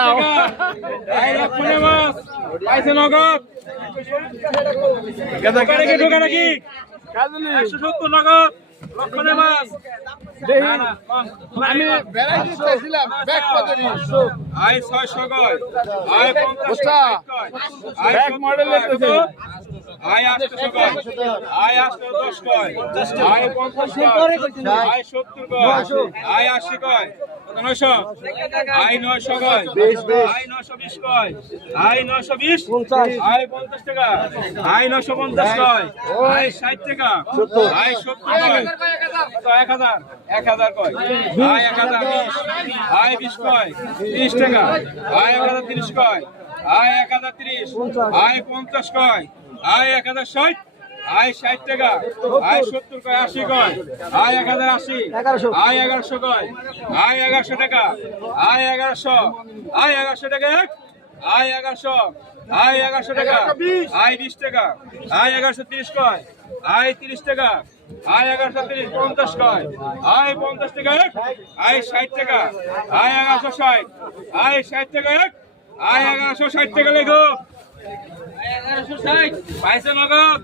লাও আই লক্ষণে মাছ পাইছে নগদ ঢোকা ঢোকা নাকি 170 নগদ লক্ষণে মাছ আমি ভ্যারাইটি চাইছিলাম ব্যাক কত আই 600 কয় আই 50 কয় আই ব্যাক মডেলের তো আই 800 কয় আই 810 কয় আই 50 কয় আই 70 কয় আই 80 কয় 900 আই 900 কয় আই 920 কয় আই 920 আই 50 টাকা আই 950 কয় আই 60 টাকা আই 70 কয় 1000 কয় আই 1020 আই 20 কয় 30 টাকা আই 1030 কয় আই 1030 আই 50 কয় আই 1060 আই 60 টাকা আই 70 কয় 80 কয় আই 1080 আই 1100 কয় আই 1100 টাকা আই 1100 আই 1100 টাকা এক আই 1100 আই 1100 টাকা আই 20 টাকা আই 1130 কয় আই 30 টাকা আই 1130 50 কয় আই 50 টাকা এক আই 60 টাকা আই 1160 আই 60 টাকা এক আই 1160 টাকা লেখো 1160 পাইছে নগদ